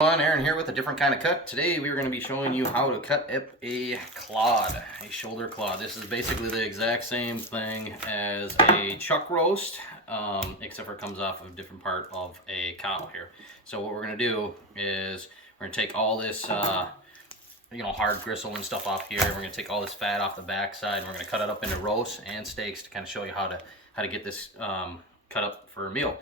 Aaron here with a different kind of cut. Today we are going to be showing you how to cut up a clod, a shoulder clod. This is basically the exact same thing as a chuck roast, except for it comes off of a different part of a cow here. So what we're going to do is we're going to take all this hard gristle and stuff off here. We're going to take all this fat off the back side, and we're going to cut it up into roasts and steaks to kind of show you how to get this cut up for a meal.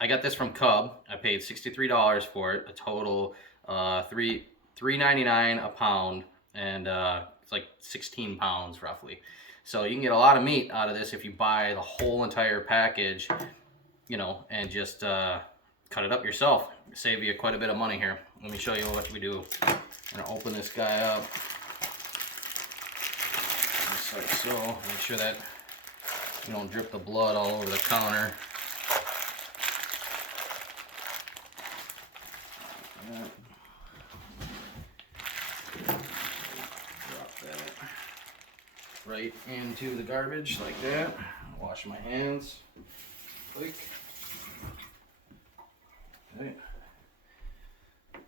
I got this from Cub. I paid $63 for it, a total $3.99 a pound, and it's like 16 pounds roughly. So you can get a lot of meat out of this if you buy the whole entire package, and just cut it up yourself. Save you quite a bit of money here. Let me show you what we do. I'm gonna open this guy up, just like so. Make sure that you don't drip the blood all over the counter. Drop that right into the garbage like that. Wash my hands. Click. Okay.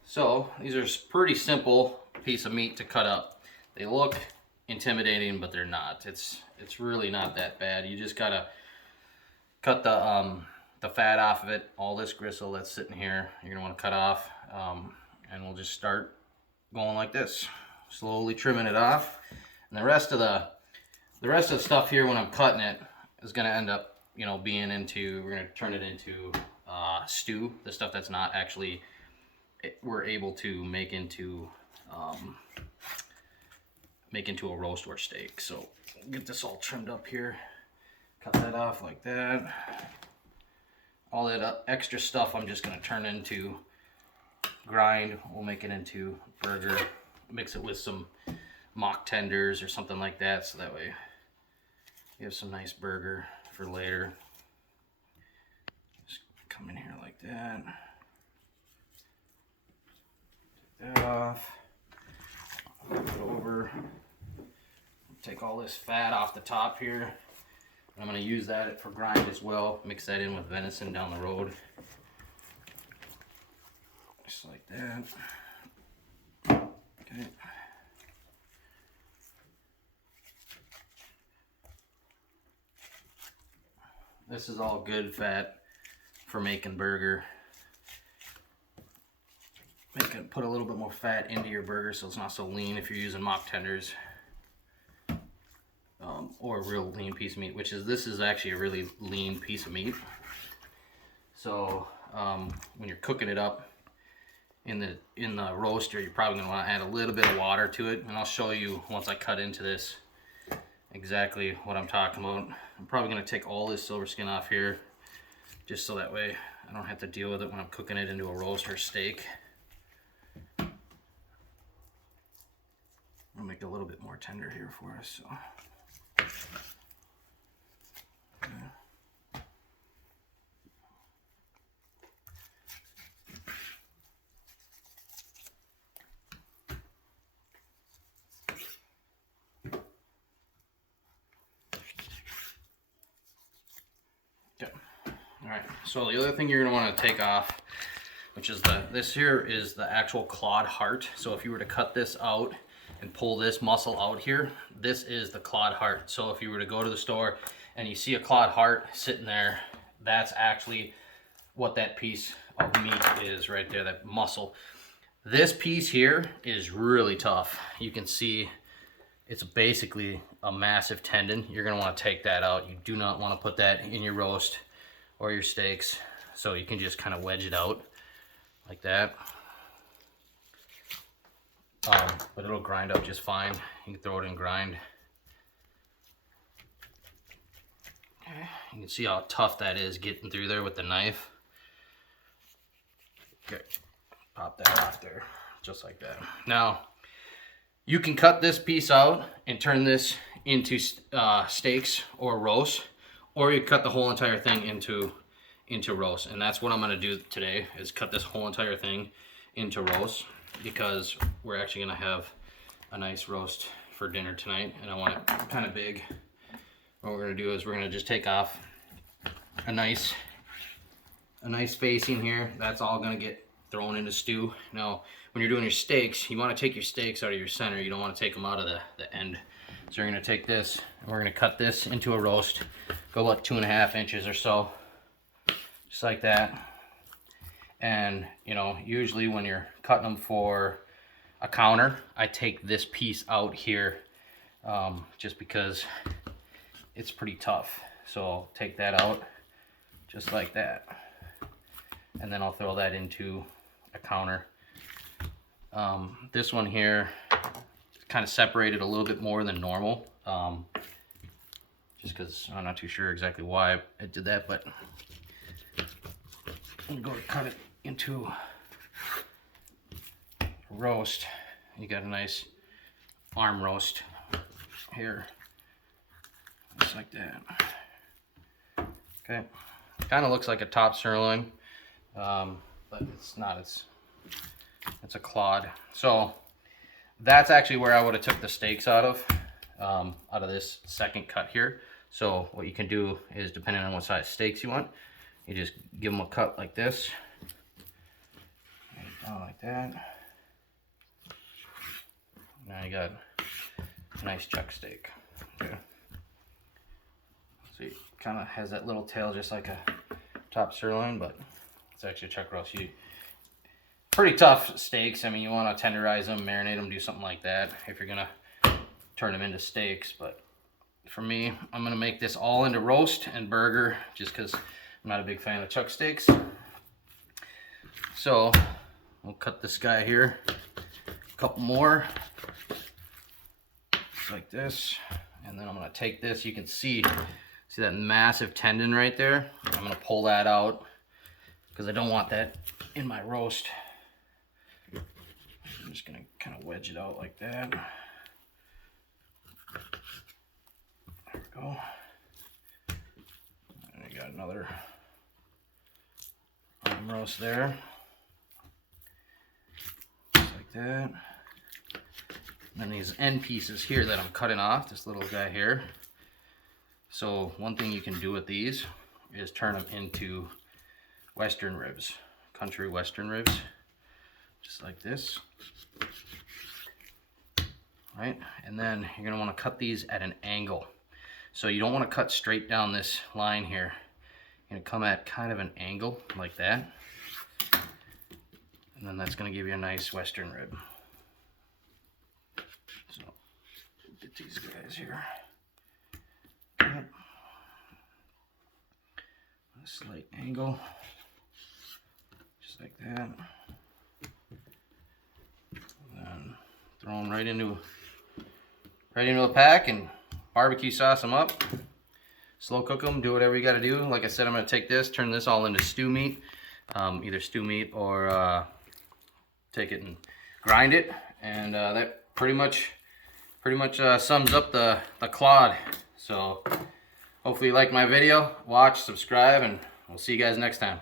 So these are pretty simple piece of meat to cut up. They look intimidating, but they're not. It's really not that bad. You just gotta cut the fat off of it. All this gristle that's sitting here, you're gonna want to cut off, and we'll just start going like this, slowly trimming it off. And the rest of the stuff here, when I'm cutting it, is gonna end up, being into. We're gonna turn it into stew. The stuff that's not actually we're able to make into a roast or steak. So get this all trimmed up here. Cut that off like that. All that extra stuff I'm just going to turn into grind. We'll make it into burger. Mix it with some mock tenders or something like that, so that way you have some nice burger for later. Just come in here like that. Take that off. Flip it over. Take all this fat off the top here. I'm going to use that for grind as well. Mix that in with venison down the road. Just like that. Okay. This is all good fat for making burger. Put a little bit more fat into your burger so it's not so lean if you're using mock tenders. Or a real lean piece of meat, this is actually a really lean piece of meat. So when you're cooking it up in the roaster, you're probably going to want to add a little bit of water to it, and I'll show you once I cut into this exactly what I'm talking about. I'm probably going to take all this silver skin off here, just so that way I don't have to deal with it when I'm cooking it into a roast or steak. I'll make it a little bit more tender here for us. So. Alright, so the other thing you're going to want to take off, which is this here is the actual clod heart. So if you were to cut this out and pull this muscle out here, this is the clod heart. So if you were to go to the store and you see a clod heart sitting there, that's actually what that piece of meat is right there, that muscle. This piece here is really tough. You can see it's basically a massive tendon. You're going to want to take that out. You do not want to put that in your roast or your steaks. So you can just kind of wedge it out like that. But it'll grind up just fine. You can throw it in grind. Okay. You can see how tough that is getting through there with the knife. Okay, pop that off there, just like that. Now, you can cut this piece out and turn this into steaks or roast, or you cut the whole entire thing into roast. And that's what I'm going to do today, is cut this whole entire thing into roast, because we're actually going to have a nice roast for dinner tonight, and I want it kind of big. What we're going to do is we're going to just take off a nice facing here. That's all going to get thrown into stew. Now, when you're doing your steaks, you want to take your steaks out of your center. You don't want to take them out of the end. So you're going to take this, and we're going to cut this into a roast. Go about 2.5 inches or so, just like that. And, you know, usually when you're cutting them for a counter, I take this piece out here just because it's pretty tough. So I'll take that out just like that. And then I'll throw that into a counter. This one here kind of separated a little bit more than normal. Just because I'm not too sure exactly why I did that, but I'm going to cut it into a roast. You got a nice arm roast here, just like that. Okay, kind of looks like a top sirloin, but it's not. It's a clod. So that's actually where I would have took the steaks out of this second cut here. So what you can do is, depending on what size steaks you want, you just give them a cut like this, down like that. Now you got a nice chuck steak. Okay. So it kind of has that little tail just like a top sirloin, but it's actually a chuck roast. Pretty tough steaks. I mean, you want to tenderize them, marinate them, do something like that if you're gonna turn them into steaks. But for me, I'm gonna make this all into roast and burger, just because I'm not a big fan of chuck steaks. So we'll cut this guy here, a couple more, just like this, and then I'm gonna take this. You can see that massive tendon right there. I'm gonna pull that out because I don't want that in my roast. I'm just gonna kind of wedge it out like that. There we go. And I got another arm roast there. Just like that. And then these end pieces here that I'm cutting off, this little guy here. So one thing you can do with these is turn them into western ribs, country western ribs, just like this. Right, and then you're going to want to cut these at an angle. So you don't want to cut straight down this line here. You're going to come at kind of an angle like that, and then that's going to give you a nice western rib. So get these guys here. Okay. A slight angle, just like that. And then throw them right into a pack and barbecue sauce them up. Slow cook them, do whatever you got to do. Like I said, I'm going to take this, turn this all into stew meat, either stew meat or take it and grind it, and that pretty much sums up the clod. So hopefully you like my video. Watch, subscribe, and we'll see you guys next time.